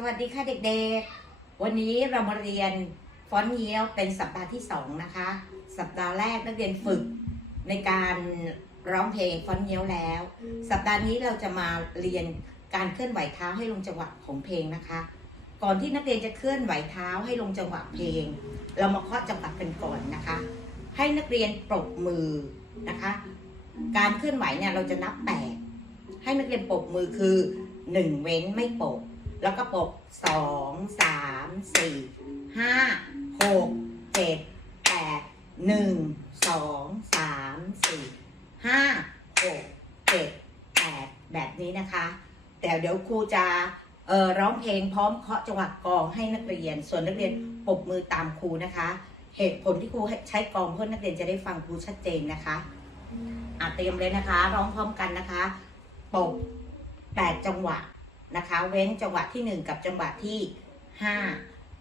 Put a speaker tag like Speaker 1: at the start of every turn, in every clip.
Speaker 1: สวัสดีค่ะเด็กๆ วันนี้เรามาเรียนฟอนต์เยี้ยวเป็นสัปดาห์ที่สองนะคะ สัปดาห์แรกนักเรียนฝึกในการร้องเพลงฟอนต์เยี้ยวแล้ว สัปดาห์นี้เราจะมาเรียนการเคลื่อนไหวเท้าให้ลงจังหวะของเพลงนะคะ ก่อนที่นักเรียนจะเคลื่อนไหวเท้าให้ลงจังหวะเพลง เรามาเคาะจังหวะกันก่อนนะคะ ให้นักเรียนปรบมือนะคะ การเคลื่อนไหวเนี่ยเราจะนับแปดให้นักเรียนปรบมือคือหนึ่งเว้นไม่ปรบ แล้วก็ปกสองสามสี่ห้าหกเจ็ดแปดหนึ่งสองสามสี่ห้าหกเจ็ดแปดแบบนี้นะคะ แต่เดี๋ยวครูจะเอ่อร้องเพลงพร้อมเคาะจังหวะกองให้นักเรียน ส่วนนักเรียนปบมือตามครูนะคะ เหตุผลที่ครูใช้กองเพื่อนักเรียนจะได้ฟังครูชัดเจนนะคะอะเตรียมเลยนะคะ ร้องพร้อมกันนะคะปกแปดจังหวะ นะคะ เว้นจังหวะที่หนึ่งกับจังหวะที่ห้า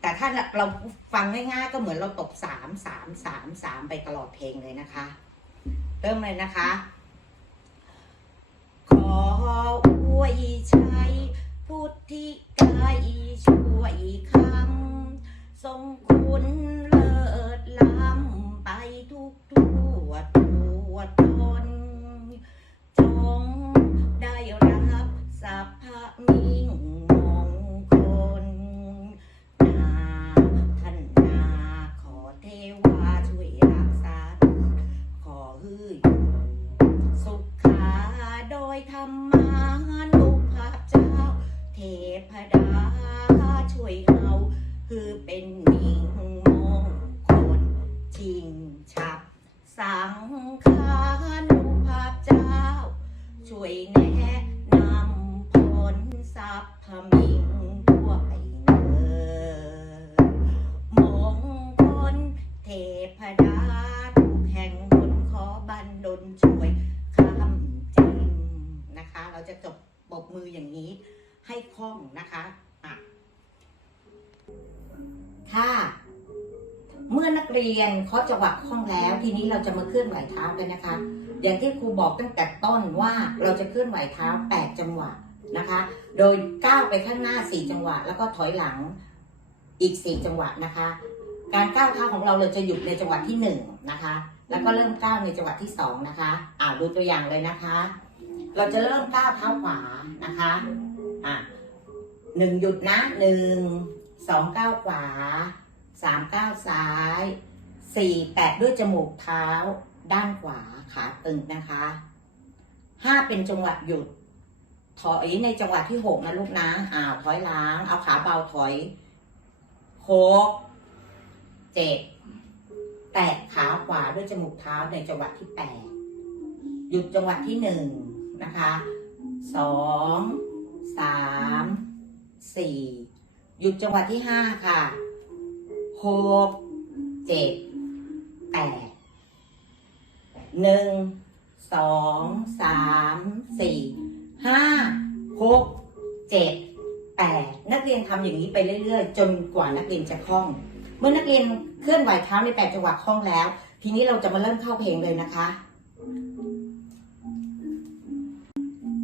Speaker 1: แต่ถ้าเราฟังง่ายๆก็เหมือนเราตบสามสามสามสามไปตลอดเพลงเลยนะคะ เริ่มเลยนะคะ ขอ โดยธรรมานุภาพเจ้า เทพดาช่วยเฮาคือเป็นมิ่งมงคลชิงชับสังฆ ถ้า เมื่อนักเรียนเคาะจังหวะคล่องแล้ว ทีนี้เราจะมาเคลื่อนไหวเท้ากันนะคะ อย่างที่ครูบอกตั้งแต่ต้นว่าเราจะเคลื่อนไหวเท้า 8 จังหวะนะคะ โดยก้าวไปข้างหน้า 4 จังหวะ แล้วก็ถอยหลังอีก 4 จังหวะนะคะ การก้าวเท้าของเราเราจะหยุดในจังหวะที่ 1 นะคะ แล้วก็เริ่มก้าวในจังหวะที่ 2 นะคะอ่าดูตัวอย่างเลยนะคะ เราจะเริ่มก้าวเท้าขวานะคะอะหนึ่งหยุดนะหนึ่ง สองก้าวขวาสามก้าวซ้ายสี่แตะด้วยจมูกเท้า ด้านขวาขาตึงนะคะห้าเป็นจังหวะหยุด ถอยในจังหวะที่หกนะลูกนะอ้าวถอยล้าง เอาขาเบาถอยหกเจ็ดแตะขาขวาด้วยจมูกเท้าในจังหวะที่แปดหยุดจังหวะที่หนึ่งนะคะสองสามสี่ หยุดจังหวะที่ห้าค่ะหกเจ็ดแปดหนึ่งสองสามสี่ห้าหกเจ็ดแปดนักเรียนทำอย่างนี้ไปเรื่อยๆ จนกว่านักเรียนจะคล่อง เมื่อนักเรียนเคลื่อนไหวเท้าในแปดจังหวะคล่องแล้ว ทีนี้เราจะมาเริ่มเข้าเพลงเลยนะคะ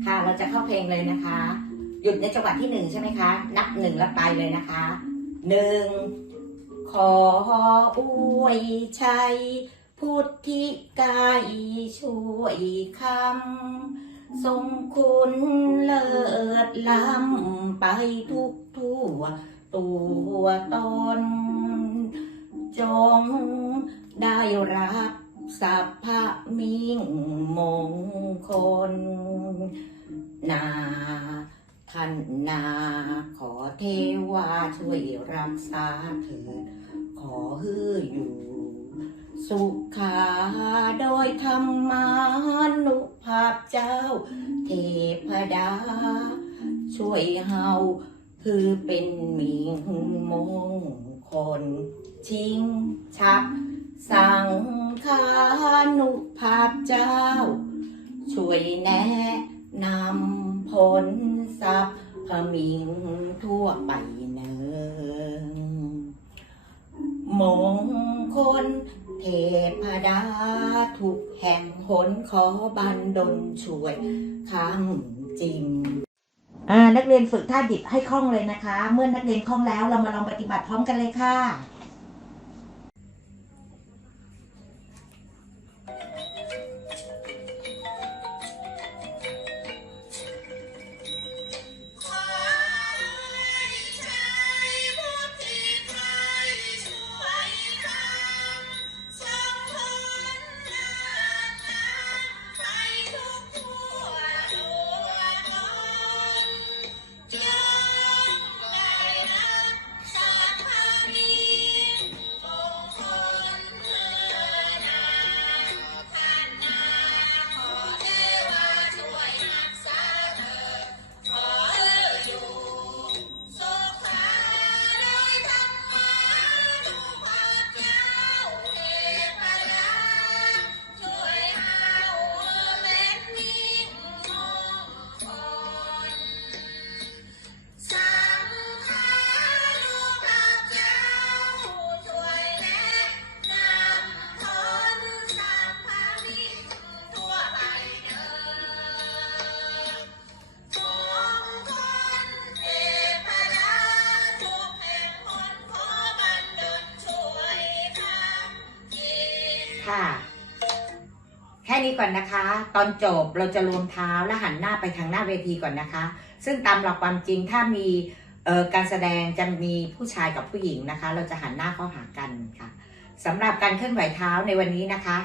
Speaker 1: ค่ะเราจะเข้าเพลงเลยนะคะ หยุดในจังหวะที่หนึ่งใช่ไหมคะ นับหนึ่งแล้วไปเลยนะคะหนึ่งขออวยชัยพุทธิกายช่วยคำทรงคุณเลิศล้ำไปทุกทั่วตัวตน จงได้รับสัพพะมิ่งมงคลนา ท่านนา ขอเทวาช่วยรักษาเถิดขอฮืออยู่ สุขาโดยธรรมานุภาพเจ้า เทพดา ช่วยเฮาคือเป็นมิงมงคล ชิงชัก สังฆานุภาพเจ้า ช่วยแนะนำ ผลทรัพย์พมิงทั่วไปเนินมงคลเทพดาทุกแห่งหนขอบันดลช่วยคำจริงนักเรียนฝึกท่าดิบให้คล่องเลยนะคะ เมื่อนักเรียนคล่องแล้วเรามาลองปฏิบัติพร้อมกันเลยค่ะ
Speaker 2: ค่ะ แค่
Speaker 1: นี้ก่อนนะคะ ตอนจบเราจะรวมเท้าและหันหน้าไปทางหน้าเวทีก่อนนะคะ ซึ่งตามหลักความจริงถ้ามีการแสดงจะมีผู้ชายกับผู้หญิงนะคะ เราจะหันหน้าเข้าหากันค่ะสำหรับการเคลื่อนไหวเท้าในวันนี้นะคะ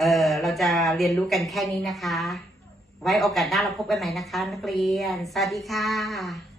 Speaker 1: เเราจะเรียนรู้กันแค่นี้นะคะ ไว้โอกาสหน้าเราพบกันใหม่นะคะ นักเรียน สวัสดีค่ะ